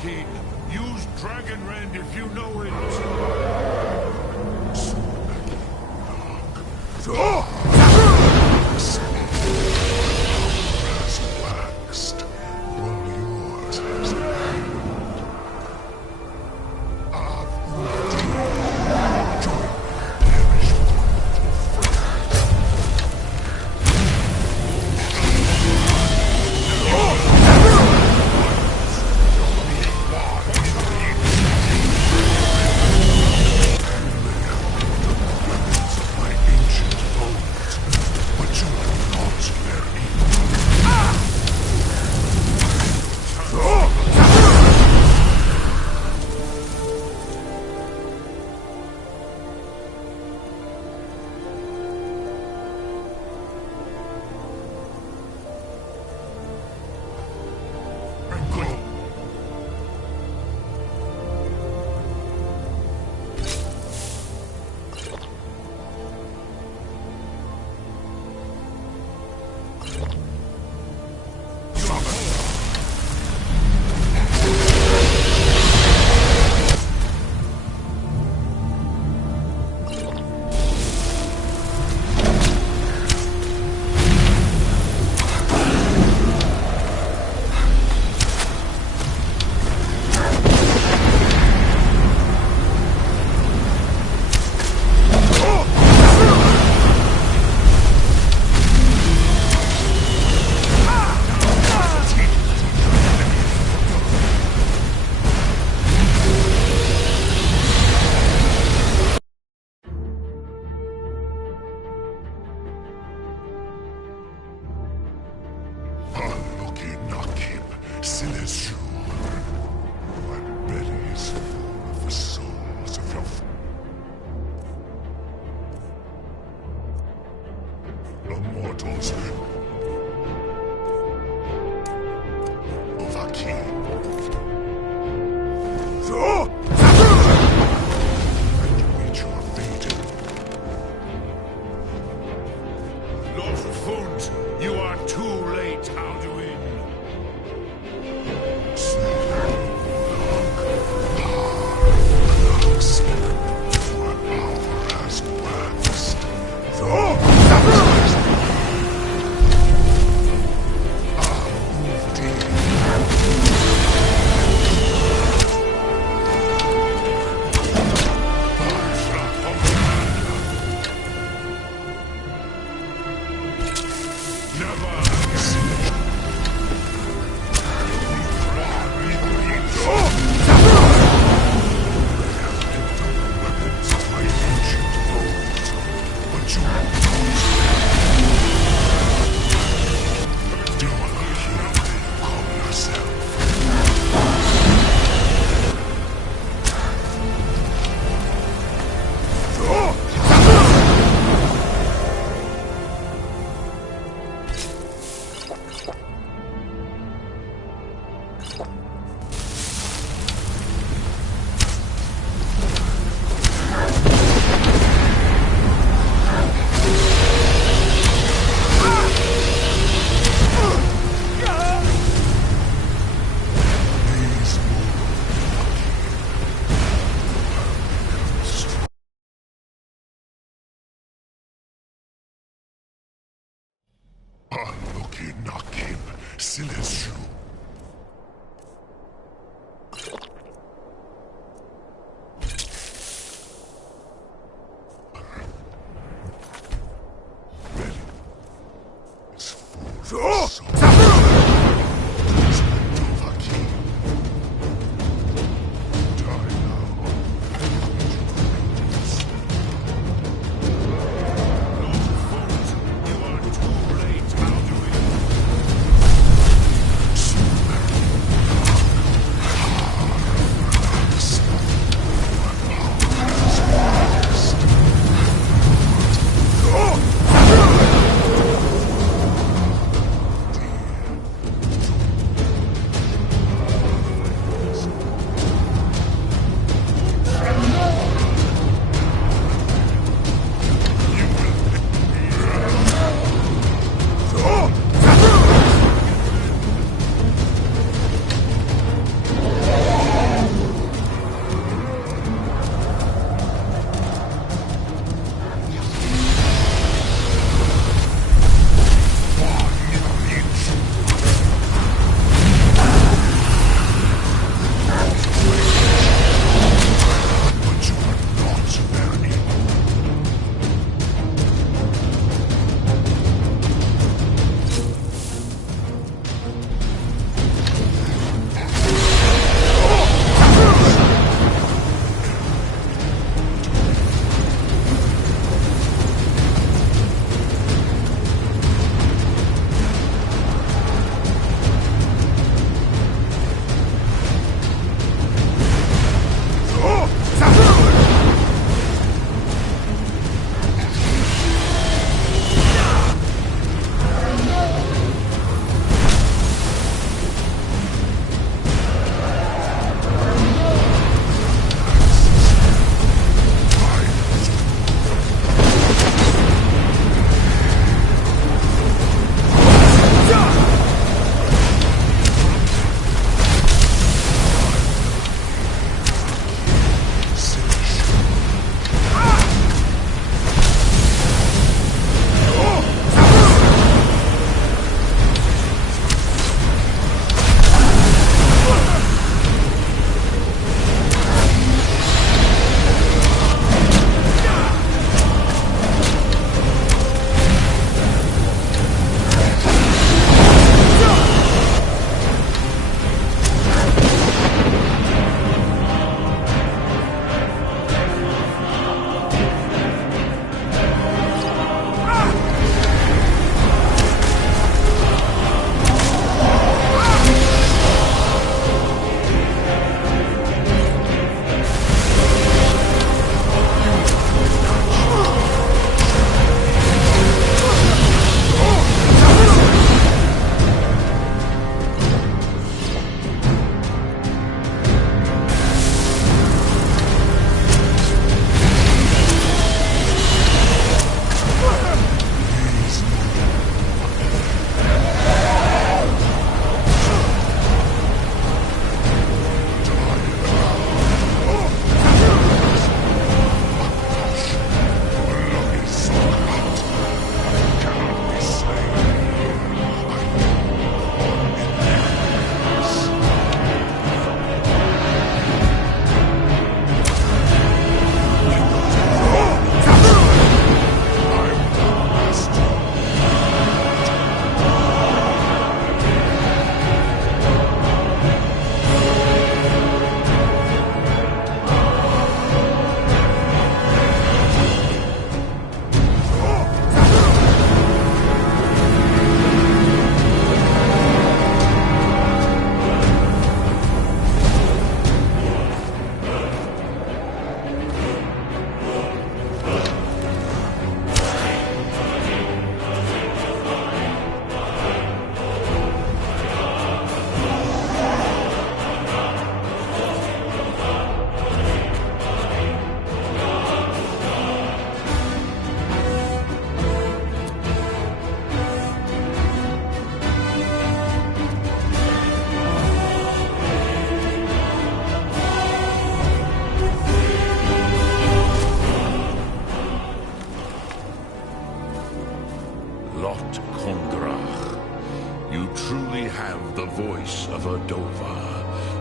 King. Use Dragon Rend if you know it.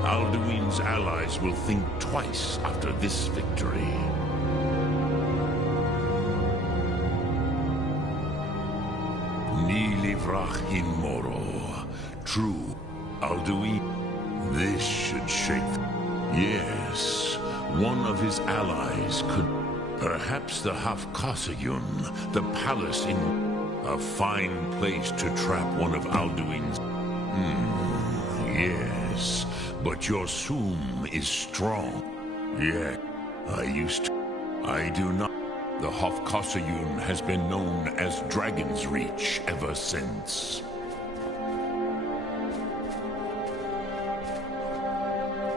Alduin's allies will think twice after this victory. Ni livrach in moro. True, Alduin. This should shake. Yes, one of his allies could. Perhaps the Hafkasayun, the palace in. A fine place to trap one of Alduin's. Yes, but your Sum is strong. Yet, I do not. The Hafkasayun has been known as Dragon's Reach ever since.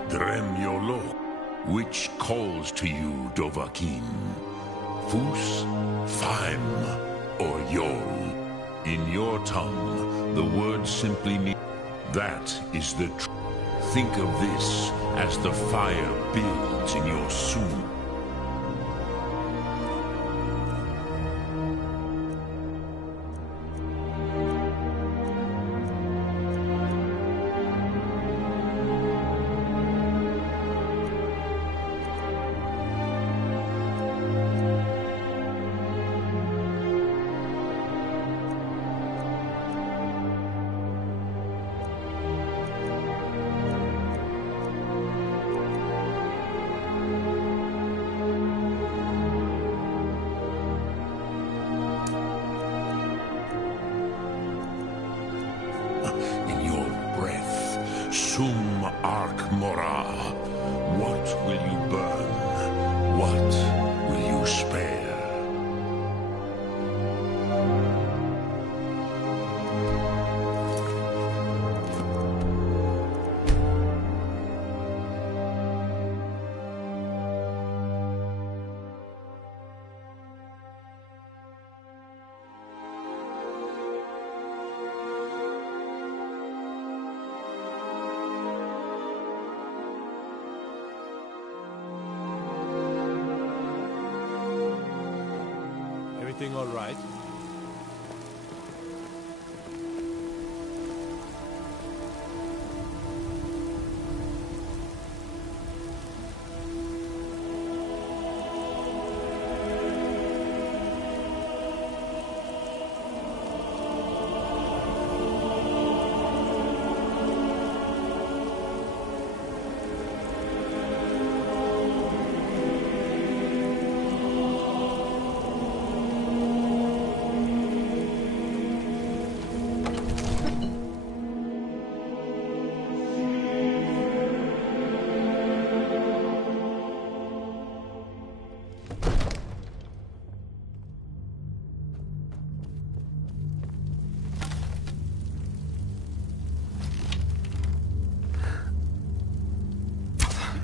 Drem Yolo, which calls to you, Dovahkiin? Fus, Faim, or Yol? In your tongue, the word simply means that is the truth. Think of this as the fire builds in your Sum. Sum Ark Mora. What will you burn? What will you spare? Everything all right?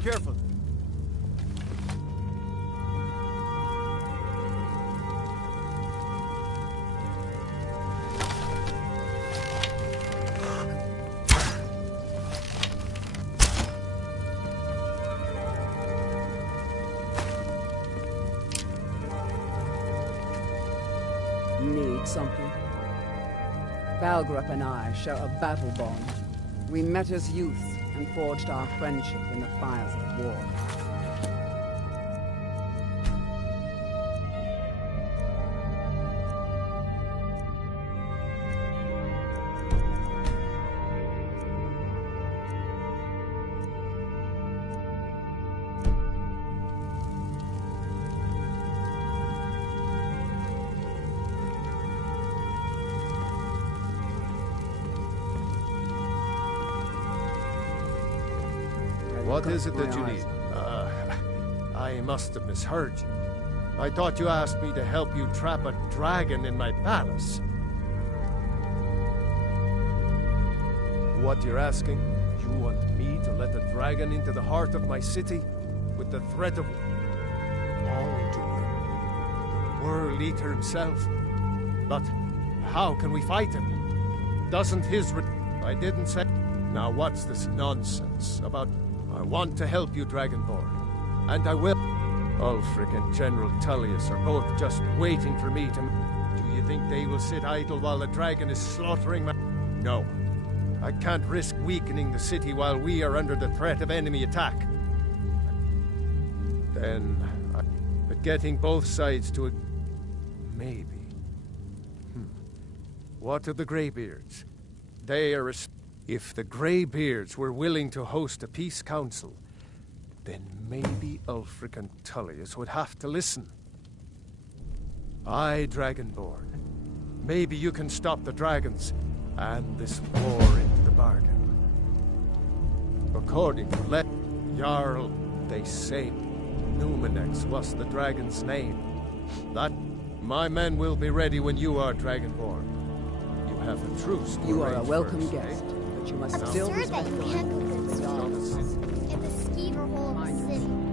Careful. Need something? Balgrup and I share a battle bond. We met as youth and forged our friendship in the fires of war. What is it that you need? I must have misheard you. I thought you asked me to help you trap a dragon in my palace. What you're asking? You want me to let a dragon into the heart of my city with the threat of Alduin, the World Eater himself? But how can we fight him? Doesn't his I didn't say... Now what's this nonsense about... I want to help you, Dragonborn. And I will. Ulfric and General Tullius are both just waiting for me to... Do you think they will sit idle while the dragon is slaughtering my... No. I can't risk weakening the city while we are under the threat of enemy attack. Then, but getting both sides to a... maybe. What of the Greybeards? They are... If the Greybeards were willing to host a peace council, then maybe Ulfric and Tullius would have to listen. Aye, Dragonborn. Maybe you can stop the dragons, and this war into the bargain. According to Jarl, they say Numenex was the dragon's name. That my men will be ready when you are, Dragonborn. You have a truce to You are a arrange welcome first, guest, eh? but you must Absurd still that respect you the handle rules this of the Dark. in the skeever hole of the city.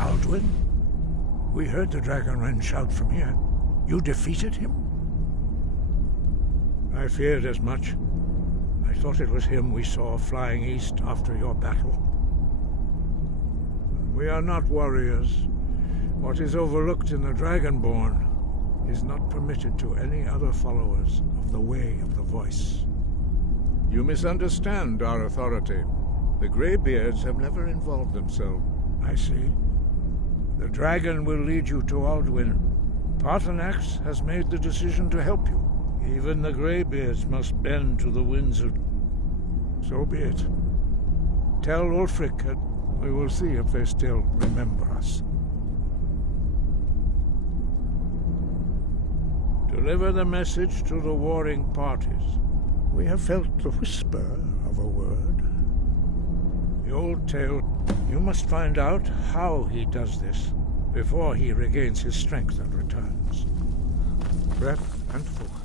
Alduin? We heard the Dragonrend shout from here. You defeated him? I feared as much. I thought it was him we saw flying east after your battle. We are not warriors. What is overlooked in the Dragonborn is not permitted to any other followers of the Way of the Voice. You misunderstand our authority. The Greybeards have never involved themselves. I see. The dragon will lead you to Alduin. Paarthurnax has made the decision to help you. Even the Greybeards must bend to the winds of... So be it. Tell Ulfric, and we will see if they still remember us. Deliver the message to the warring parties. We have felt the whisper of a word. The old tale. You must find out how he does this before he regains his strength and returns. Breath and focus.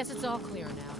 Guess it's all clear now.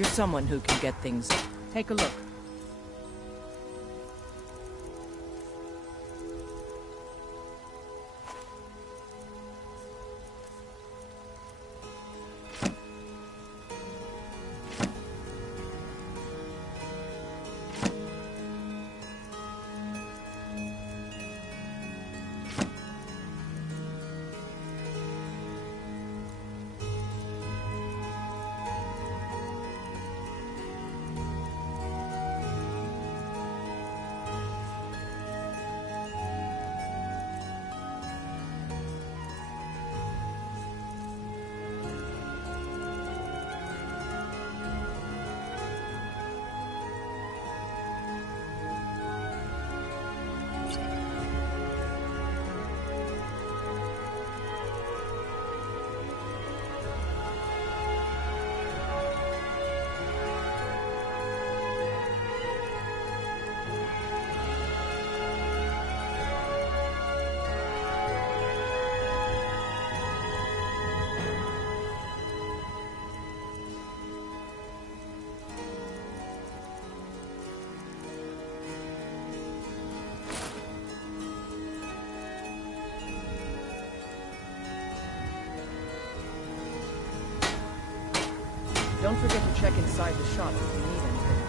You're someone who can get things. Take a look. Don't forget to check inside the shop if you need anything.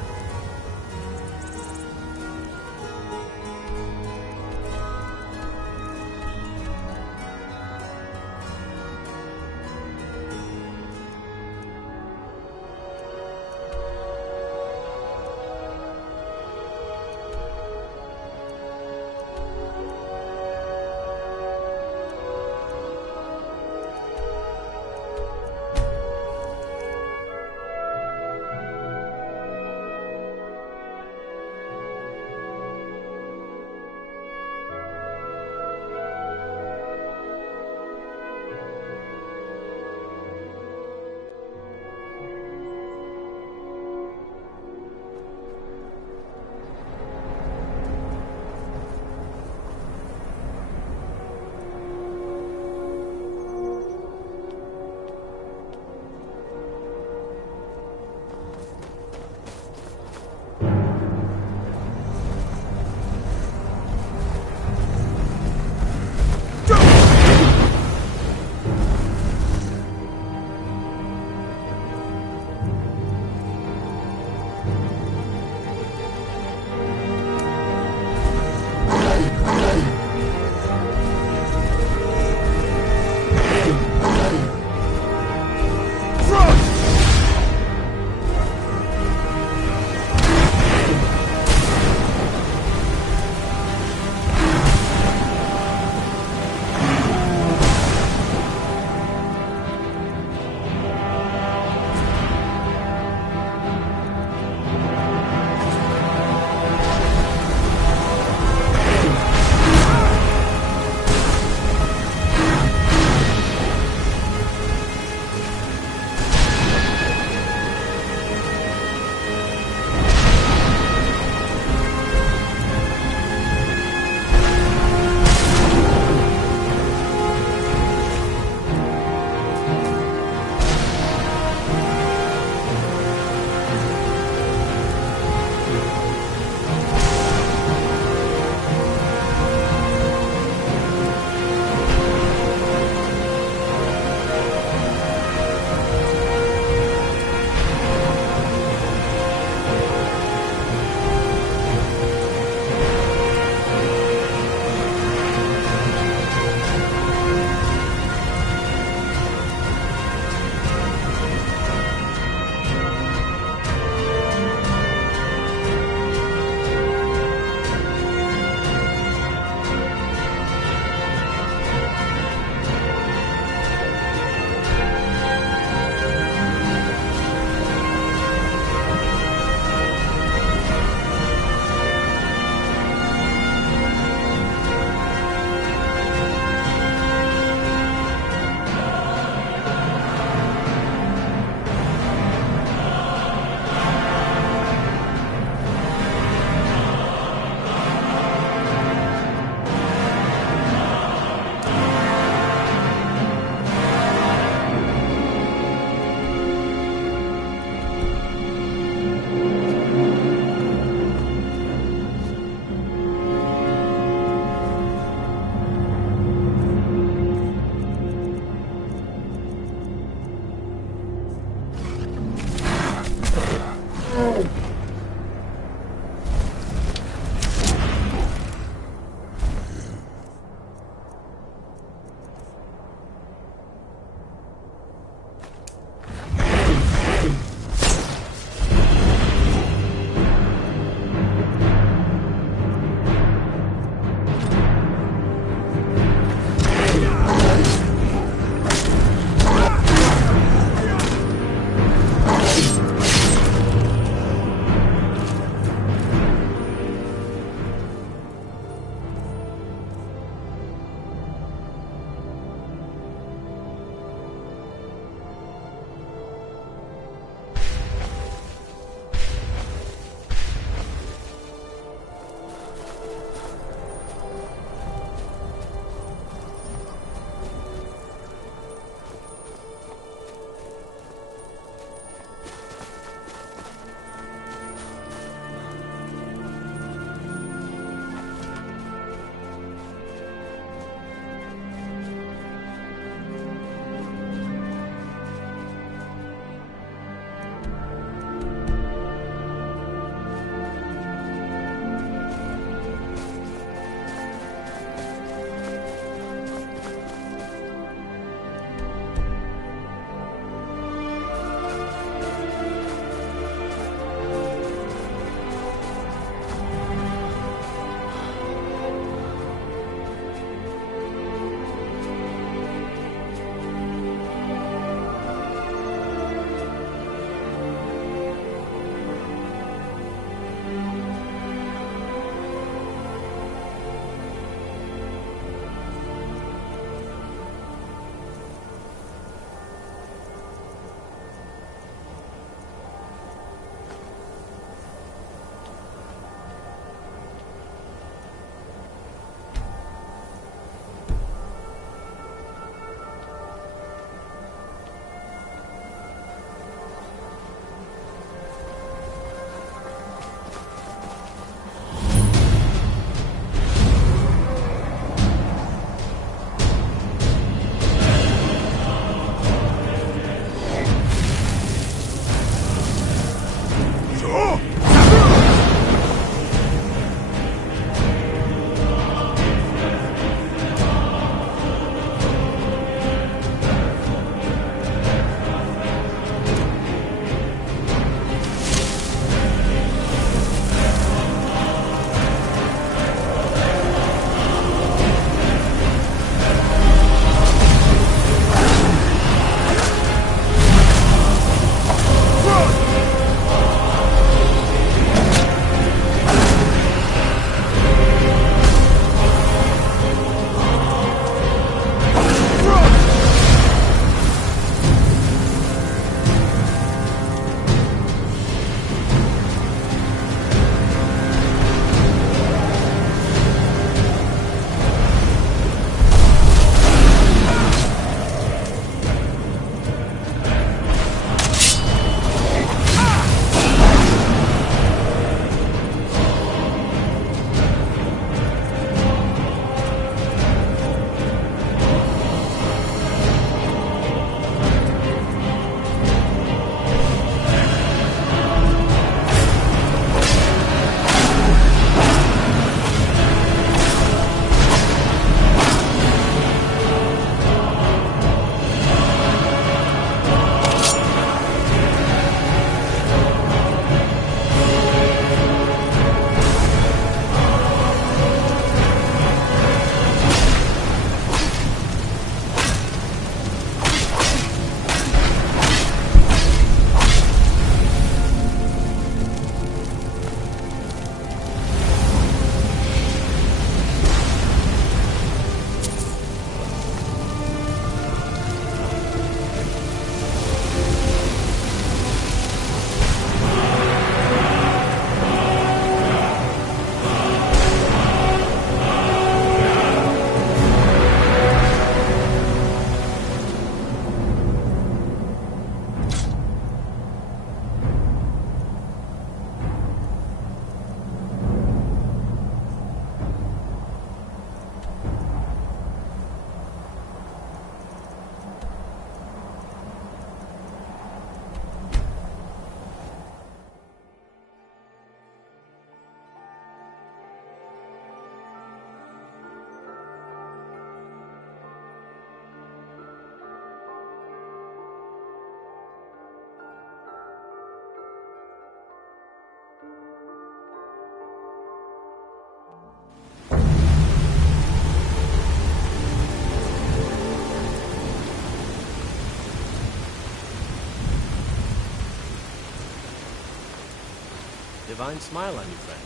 divine smile on you, friend.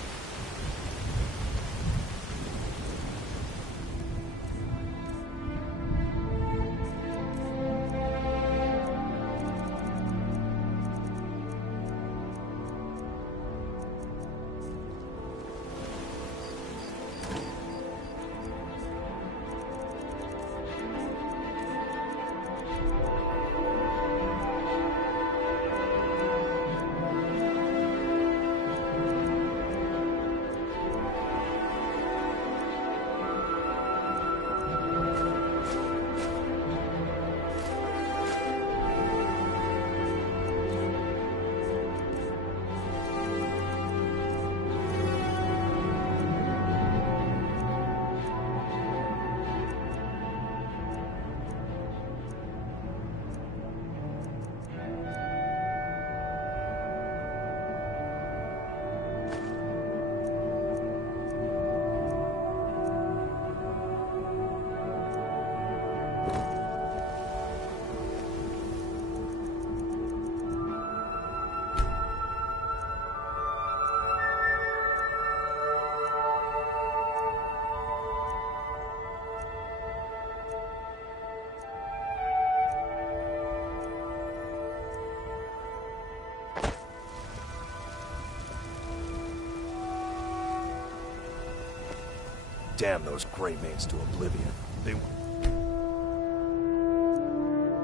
Damn those Grey Manes to oblivion. They...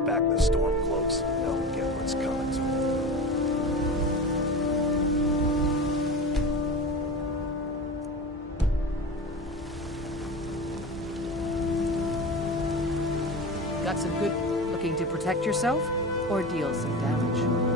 Back the Stormcloaks, they'll get what's coming to them. Got some good looking to protect yourself or deal some damage?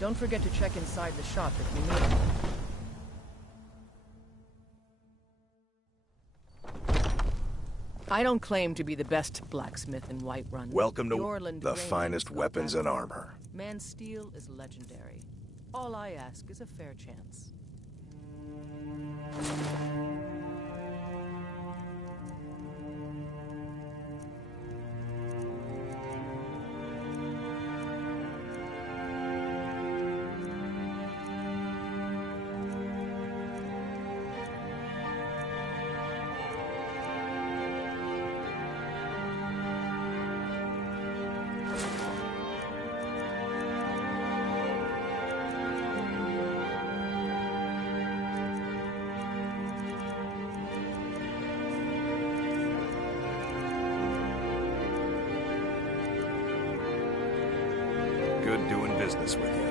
Don't forget to check inside the shop if you need it. I don't claim to be the best blacksmith in Whiterun. Welcome to Yorland the Grange finest got weapons that and right. armor. Man's steel is legendary. All I ask is a fair chance. Good doing business with you.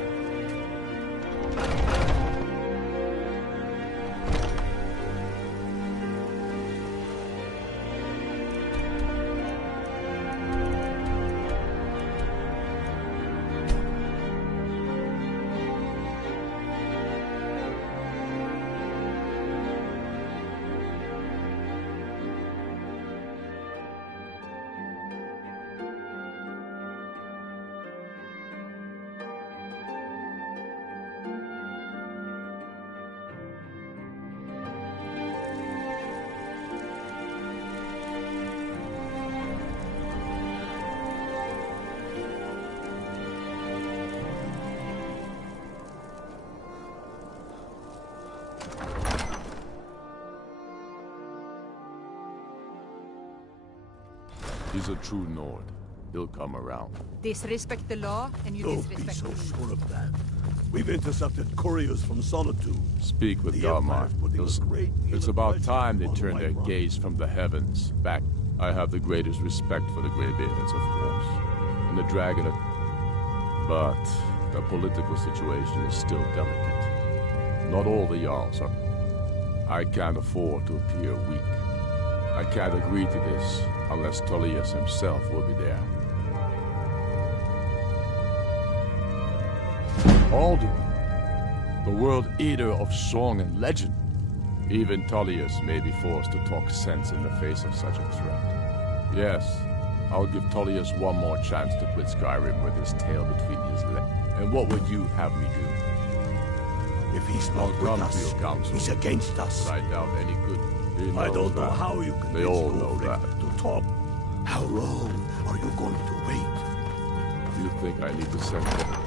He's a true Nord. he'll come around. Disrespect the law, and you Don't be disrespect so me. sure of that. We've intercepted couriers from Solitude. Speak with The Garmar. Empire's putting a great deal It's of about pressure time they on turn their Whiterun. gaze from the heavens back. I have the greatest respect for the Greybeards, of course, and the Dragon. But the political situation is still delicate. Not all the Jarls are. I can't afford to appear weak. I can't agree to this unless Tullius himself will be there. Alduin, the world eater of song and legend. Even Tullius may be forced to talk sense in the face of such a threat. Yes, I'll give Tullius one more chance to quit Skyrim with his tail between his legs. And what would you have me do? If he's not I'll with come to us, your council. he's against us. But I doubt any good. I don't know how you can They all know that. to talk. How long are you going to wait? You think I need to send them?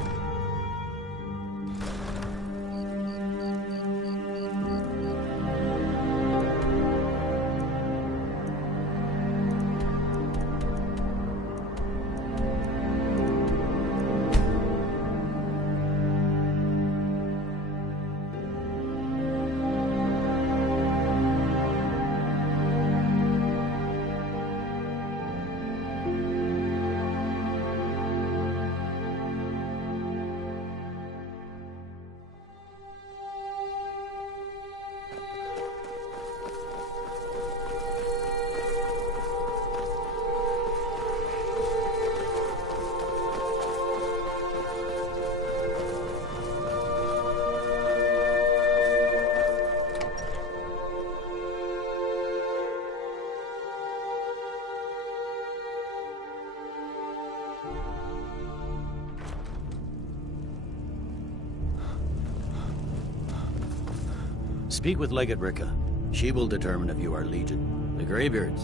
Speak with Legate Ricka. She will determine if you are Legion. The Greybeards.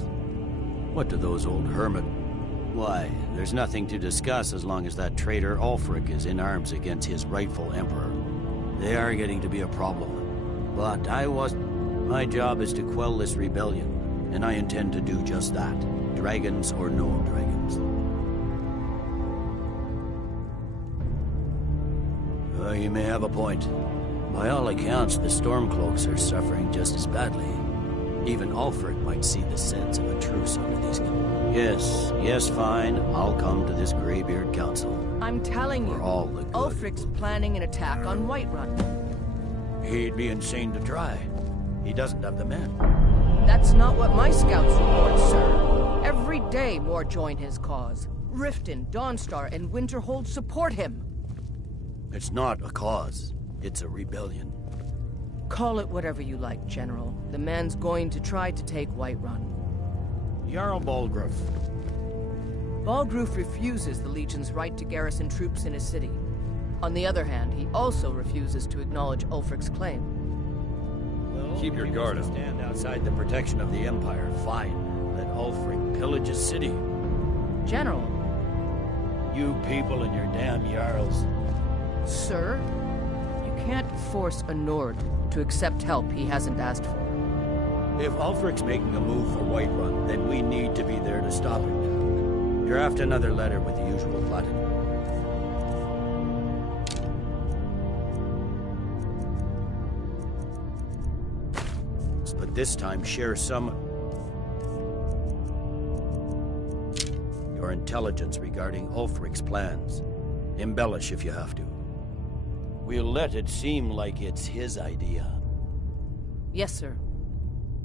What do those old hermit... Why, there's nothing to discuss as long as that traitor Ulfric is in arms against his rightful emperor. They are getting to be a problem. But my job is to quell this rebellion, and I intend to do just that. Dragons or no dragons. You may have a point. By all accounts, the Stormcloaks are suffering just as badly. Even Ulfric might see the sense of a truce under these conditions. Yes, fine. I'll come to this Greybeard Council. I'm telling you, all the good. Ulfric's planning an attack on Whiterun. He'd be insane to try. He doesn't have the men. That's not what my scouts report, sir. Every day more join his cause. Riften, Dawnstar, and Winterhold support him. It's not a cause. It's a rebellion. Call it whatever you like, General. The man's going to try to take Whiterun. Jarl Balgruuf. Balgruuf refuses the Legion's right to garrison troops in his city. On the other hand, he also refuses to acknowledge Ulfric's claim. Well, keep your guard up. Stand outside the protection of the Empire. Fine. Let Ulfric pillage his city. General. You people and your damn Jarls. Sir? You can't force a Nord to accept help he hasn't asked for. If Ulfric's making a move for Whiterun, then we need to be there to stop it. Draft another letter with the usual Latin. But this time share some... your intelligence regarding Ulfric's plans. Embellish if you have to. We'll let it seem like it's his idea. Yes, sir.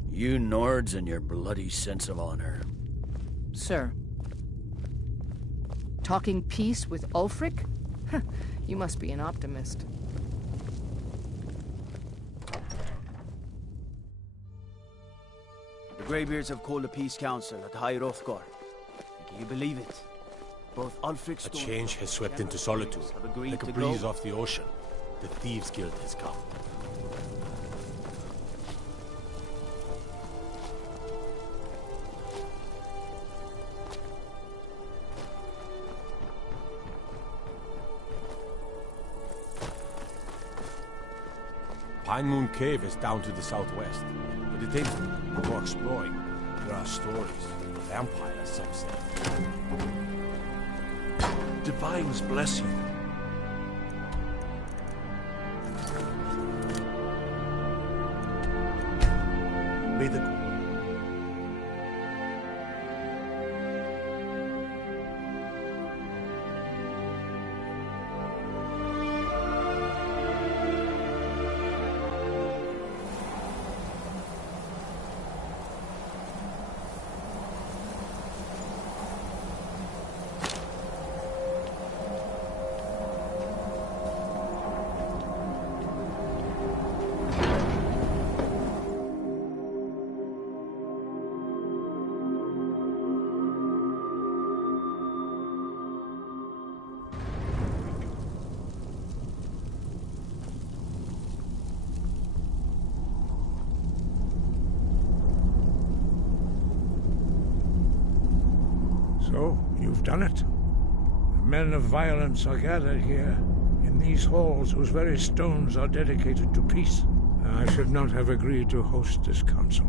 You Nords and your bloody sense of honor. Sir. Talking peace with Ulfric? You must be an optimist. The Greybeards have called a peace council at High Hrothgar. Can you believe it? Both Ulfric's... A change has swept into Solitude, like a breeze off the ocean. The Thieves' Guild has come. Pine Moon Cave is down to the southwest, but it takes more exploring. There are stories. Vampires, some say. Divines bless you. May the... So, you've done it. The men of violence are gathered here, in these halls whose very stones are dedicated to peace. I should not have agreed to host this council.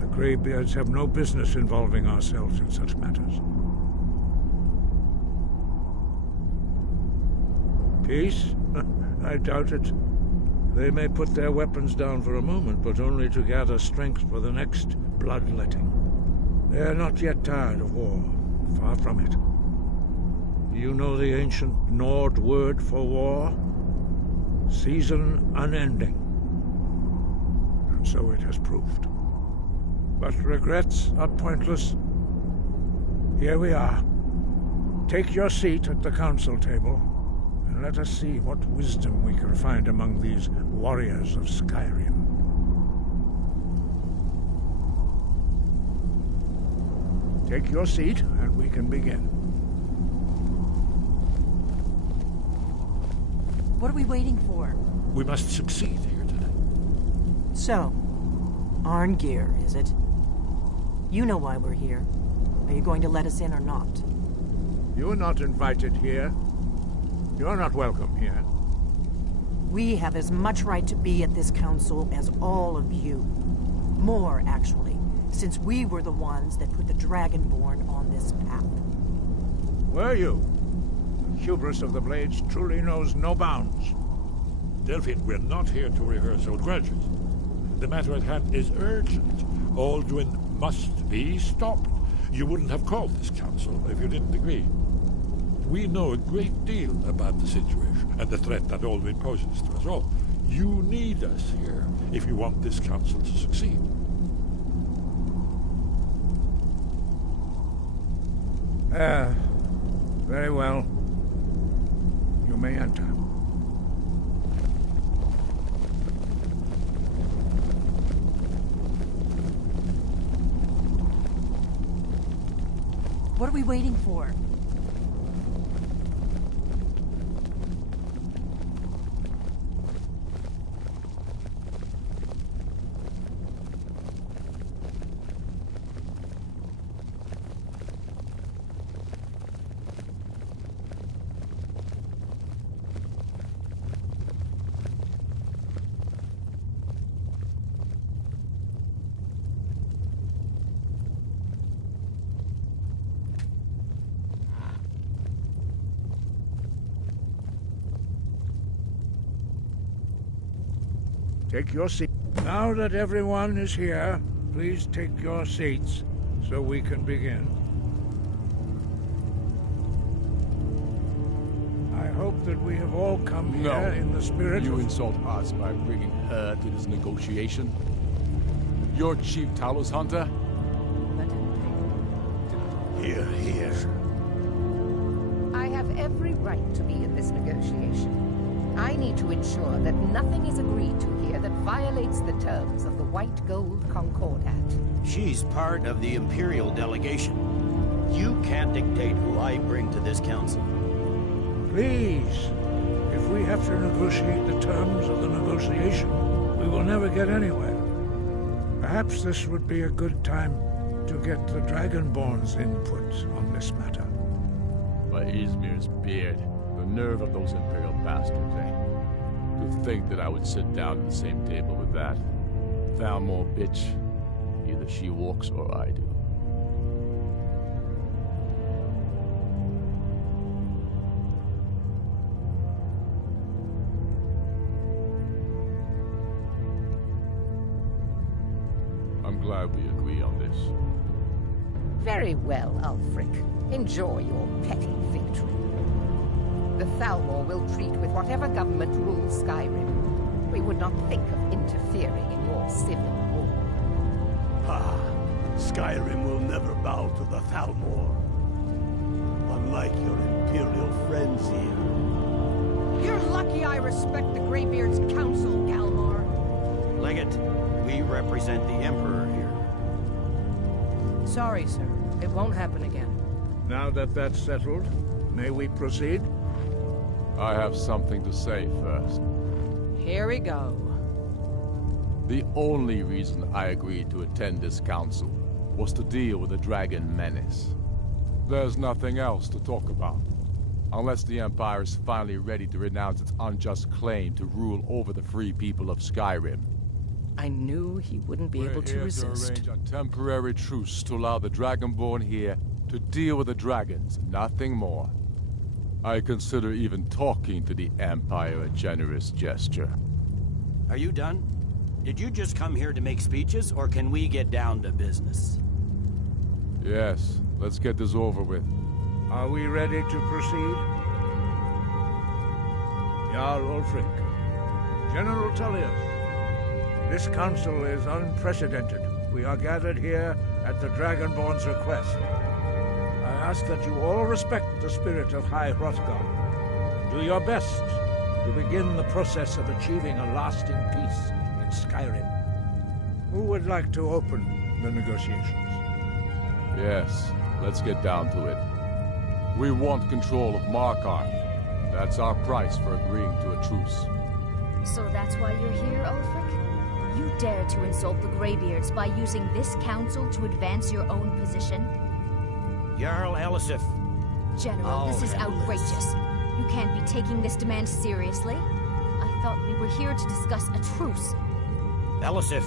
The Greybeards have no business involving ourselves in such matters. Peace? I doubt it. They may put their weapons down for a moment, but only to gather strength for the next bloodletting. They are not yet tired of war. Far from it. You know the ancient Nord word for war? Season unending. And so it has proved. But regrets are pointless. Here we are. Take your seat at the council table, and let us see what wisdom we can find among these warriors of Skyrim. Take your seat, and we can begin. What are we waiting for? We must succeed here today. So, Arngeir, is it? You know why we're here. Are you going to let us in or not? You're not invited here. You're not welcome here. We have as much right to be at this council as all of you. More, actually, since we were the ones that put the Dragonborn on this path. Were you? The hubris of the Blades truly knows no bounds. Delphine, we're not here to rehearse old grudges. The matter at hand is urgent. Alduin must be stopped. You wouldn't have called this council if you didn't agree. We know a great deal about the situation and the threat that Alduin poses to us all. You need us here if you want this council to succeed. Very well. You may enter. What are we waiting for? Take your seat. Now that everyone is here, please take your seats so we can begin. I hope that we have all come here in the spirit You of... insult us by bringing her to this negotiation? You're Chief Talos Hunter? Hear, hear. I have every right to be in this negotiation. I need to ensure that nothing is agreed to here that violates the terms of the White Gold Concordat. She's part of the Imperial delegation. You can't dictate who I bring to this council. Please, if we have to negotiate the terms of the negotiation, we will never get anywhere. Perhaps this would be a good time to get the Dragonborn's input on this matter. By Izmir's beard, the nerve of those Imperial bastards, eh? To think that I would sit down at the same table with that. Thalmor bitch. Either she walks or I do. I'm glad we agree on this. Very well, Ulfric. Enjoy your petty victory. The Thalmor will treat with whatever government rules Skyrim. We would not think of interfering in your civil war. Ah, Skyrim will never bow to the Thalmor. Unlike your Imperial friends here. You're lucky I respect the Greybeard's counsel, Galmar. Legate, we represent the Emperor here. Sorry, sir. It won't happen again. Now that that's settled, may we proceed? I have something to say first. Here we go. The only reason I agreed to attend this council was to deal with the Dragon Menace. There's nothing else to talk about. Unless the Empire is finally ready to renounce its unjust claim to rule over the free people of Skyrim. I knew he wouldn't be able to resist. We're here to arrange a temporary truce to allow the Dragonborn here to deal with the dragons, nothing more. I consider even talking to the Empire a generous gesture. Are you done? Did you just come here to make speeches, or can we get down to business? Yes, let's get this over with. Are we ready to proceed? Jarl Ulfric, General Tullius, this council is unprecedented. We are gathered here at the Dragonborn's request. I ask that you all respect the spirit of High Hrothgar, and do your best to begin the process of achieving a lasting peace in Skyrim. Who would like to open the negotiations? Yes, let's get down to it. We want control of Markarth. That's our price for agreeing to a truce. So that's why you're here, Ulfric? You dare to insult the Greybeards by using this council to advance your own position? Jarl Elisif. General, this is outrageous. You can't be taking this demand seriously. I thought we were here to discuss a truce. Elisif,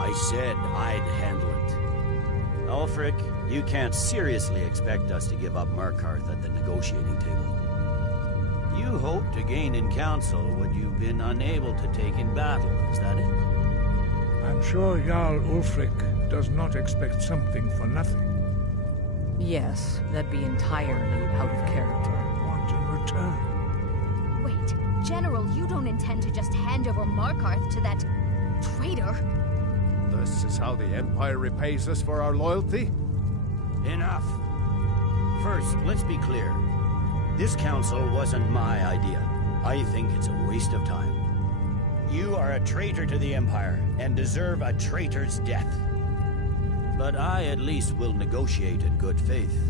I said I'd handle it. Ulfric, you can't seriously expect us to give up Markarth at the negotiating table. You hoped to gain in council what you've been unable to take in battle, is that it? I'm sure Jarl Ulfric does not expect something for nothing. Yes, that'd be entirely out of character. Want in return? Wait, General, you don't intend to just hand over Markarth to that traitor? This is how the Empire repays us for our loyalty? Enough. First, let's be clear. This council wasn't my idea. I think it's a waste of time. You are a traitor to the Empire, and deserve a traitor's death. But I at least will negotiate in good faith.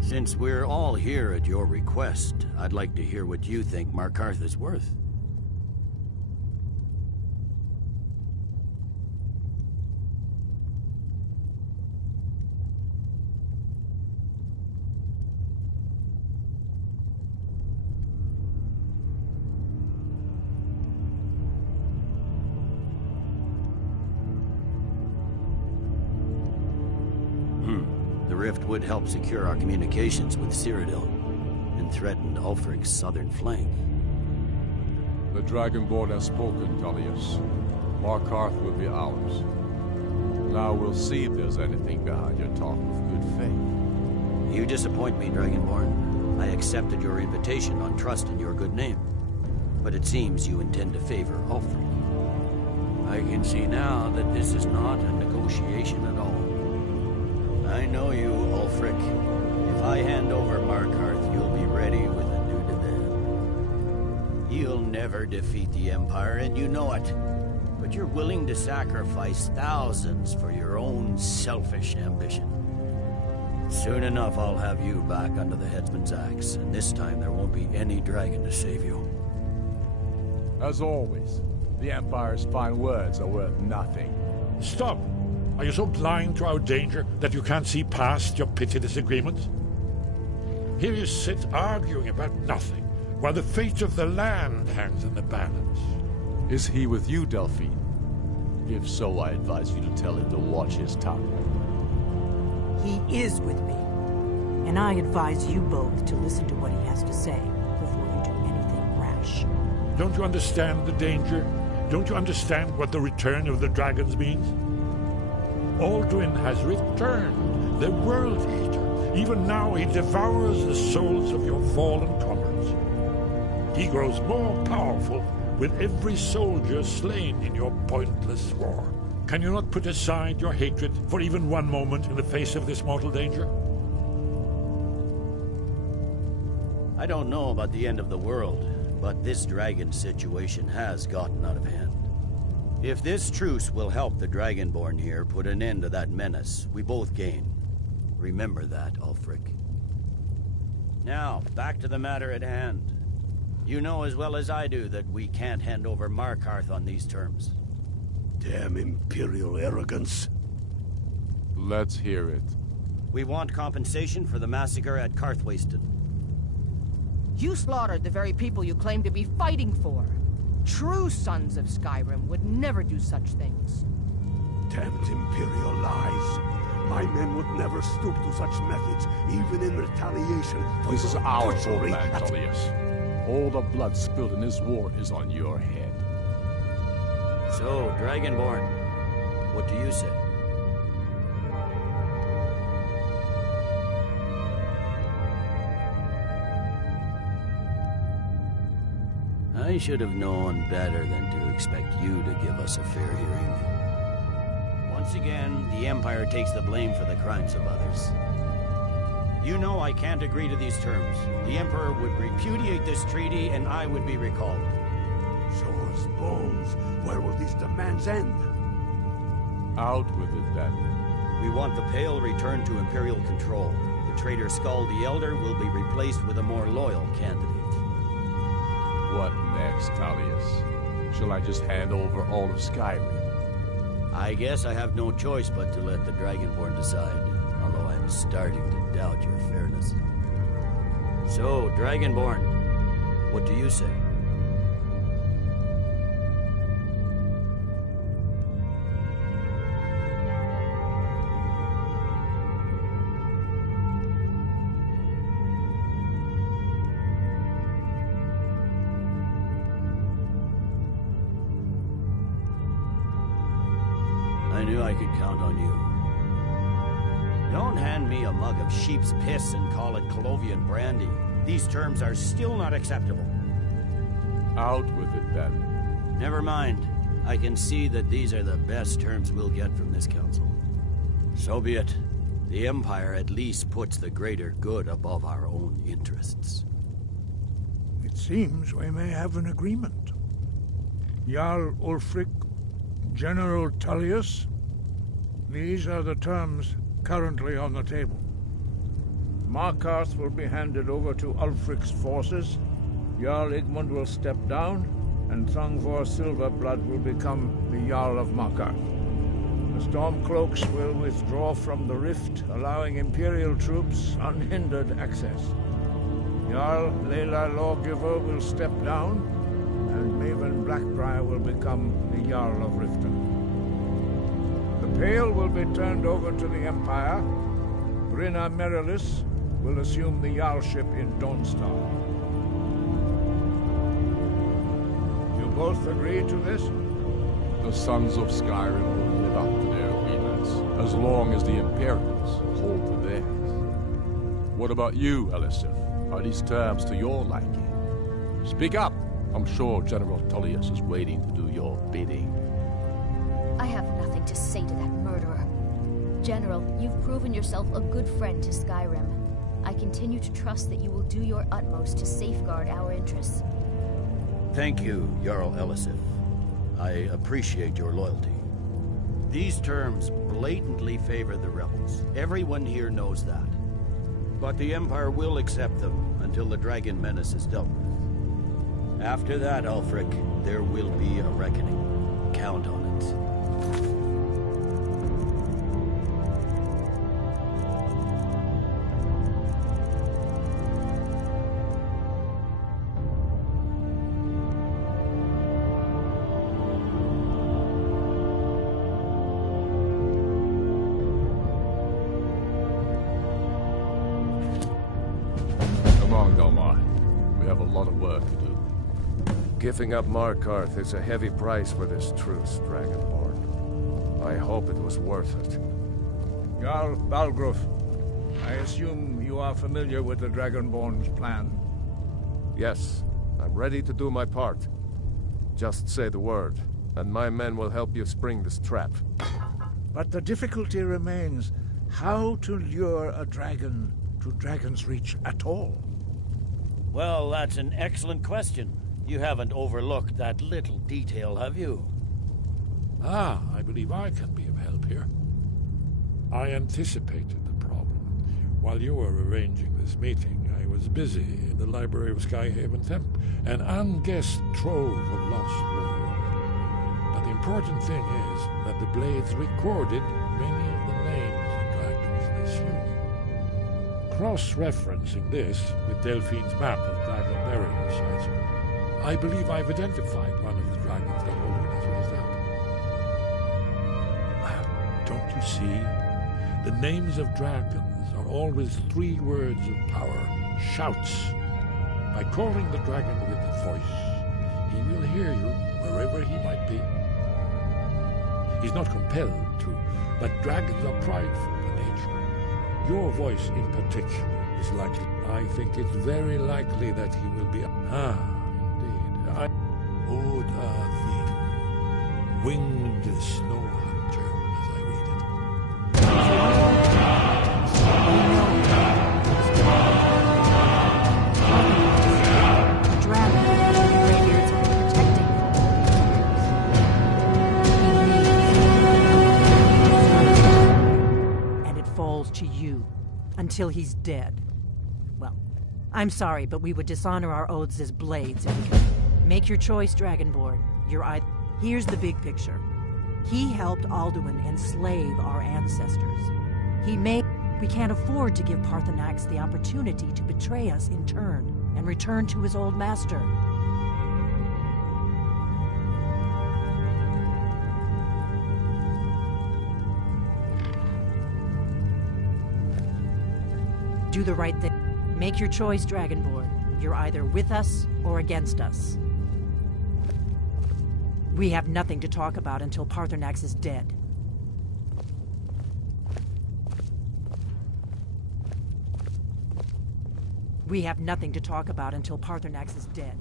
Since we're all here at your request, I'd like to hear what you think Markarth is worth. The rift would help secure our communications with Cyrodiil, and threatened Ulfric's southern flank. The Dragonborn has spoken, Tullius. Markarth will be ours. Now we'll see if there's anything behind your talk of good faith. You disappoint me, Dragonborn. I accepted your invitation on trust in your good name. But it seems you intend to favor Ulfric. I can see now that this is not a negotiation at all. I know you, Ulfric. If I hand over Markarth, you'll be ready with a new demand. You'll never defeat the Empire, and you know it. But you're willing to sacrifice thousands for your own selfish ambition. Soon enough, I'll have you back under the headsman's axe, and this time there won't be any dragon to save you. As always, the Empire's fine words are worth nothing. Stop! Are you so blind to our danger that you can't see past your petty disagreements? Here you sit arguing about nothing, while the fate of the land hangs in the balance. Is he with you, Delphine? If so, I advise you to tell him to watch his tongue. He is with me. And I advise you both to listen to what he has to say before you do anything rash. Don't you understand the danger? Don't you understand what the return of the dragons means? Alduin has returned, the World Eater. Even now he devours the souls of your fallen comrades. He grows more powerful with every soldier slain in your pointless war. Can you not put aside your hatred for even one moment in the face of this mortal danger? I don't know about the end of the world, but this dragon situation has gotten out of hand. If this truce will help the Dragonborn here put an end to that menace, we both gain. Remember that, Ulfric. Now, back to the matter at hand. You know as well as I do that we can't hand over Markarth on these terms. Damn Imperial arrogance. Let's hear it. We want compensation for the massacre at Karthwasten. You slaughtered the very people you claim to be fighting for. True sons of Skyrim would never do such things. Damned Imperial lies. My men would never stoop to such methods, even in retaliation for This is our butchery homeland, at- Tullius. All the blood spilled in this war is on your head. So, Dragonborn, what do you say? I should have known better than to expect you to give us a fair hearing. Once again, the Empire takes the blame for the crimes of others. You know I can't agree to these terms. The Emperor would repudiate this treaty and I would be recalled. Show us bones. Where will these demands end? Out with it, then. We want the Pale returned to Imperial control. The traitor Skull the Elder will be replaced with a more loyal candidate. What next, Tullius? Shall I just hand over all of Skyrim? I guess I have no choice but to let the Dragonborn decide, although I'm starting to doubt your fairness. So, Dragonborn, what do you say? I knew I could count on you. Don't hand me a mug of sheep's piss and call it Colovian brandy. These terms are still not acceptable. Out with it, then. Never mind. I can see that these are the best terms we'll get from this council. So be it. The Empire at least puts the greater good above our own interests. It seems we may have an agreement. Jarl Ulfric, General Tullius, these are the terms currently on the table. Markarth will be handed over to Ulfric's forces, Jarl Igmund will step down, and Thongvor Silverblood will become the Jarl of Markarth. The Stormcloaks will withdraw from the rift, allowing Imperial troops unhindered access. Jarl Leila Lawgiver will step down, and Maven Blackbriar will become the Jarl of Riften. The Pale will be turned over to the Empire. Brynna Merilis will assume the Jarlship in Dawnstar. You both agree to this? The Sons of Skyrim will live up to their agreements, as long as the Imperials hold to theirs. What about you, Elisif? Are these terms to your liking? Speak up! I'm sure General Tullius is waiting to do your bidding. I have nothing to say to that murderer. General, you've proven yourself a good friend to Skyrim. I continue to trust that you will do your utmost to safeguard our interests. Thank you, Jarl Elisif. I appreciate your loyalty. These terms blatantly favor the rebels. Everyone here knows that. But the Empire will accept them until the Dragon Menace is dealt with. After that, Ulfric, there will be a reckoning. Count on it. Come on, Delmar. We have a lot of work to do. Giving up Markarth is a heavy price for this truce, Dragonborn. I hope it was worth it. Jarl Balgruuf, I assume you are familiar with the Dragonborn's plan? Yes, I'm ready to do my part. Just say the word, and my men will help you spring this trap. But the difficulty remains how to lure a dragon to Dragon's Reach at all. Well, that's an excellent question. You haven't overlooked that little detail, have you? Ah, I believe I can be of help here. I anticipated the problem. While you were arranging this meeting, I was busy in the library of Skyhaven Temp, an unguessed trove of lost lore. But the important thing is that the Blades recorded many of the names of dragons they slew. Cross-referencing this with Delphine's map of dragon burial sites, I believe I've identified one of the dragons that Alduin has raised up. Don't you see? The names of dragons are always 3 words of power, shouts. By calling the dragon with the voice, he will hear you wherever he might be. He's not compelled to, but dragons are prideful by nature. Your voice in particular is likely. I think it's very likely that he will be... indeed. Oda the winged snow hunter, as I read it. The dragon the Greybeards have been protecting for and it falls to you until he's dead. Well, I'm sorry, but we would dishonor our oaths as Blades if we could. Make your choice, Dragonborn. Here's the big picture. He helped Alduin enslave our ancestors. We can't afford to give Paarthurnax the opportunity to betray us in turn and return to his old master. Do the right thing. Make your choice, Dragonborn. You're either with us or against us. We have nothing to talk about until Paarthurnax is dead. We have nothing to talk about until Paarthurnax is dead.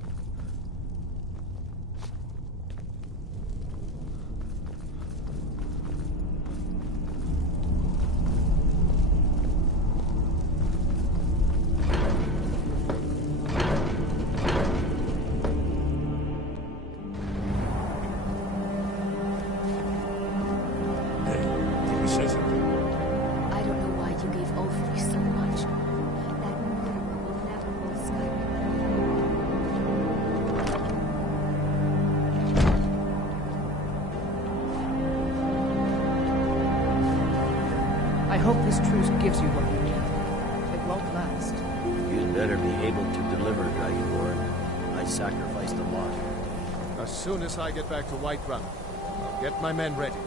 I hope this truce gives you what you need. It won't last. You'd better be able to deliver, Dragonborn. I sacrificed a lot. As soon as I get back to Whiterun, I'll get my men ready.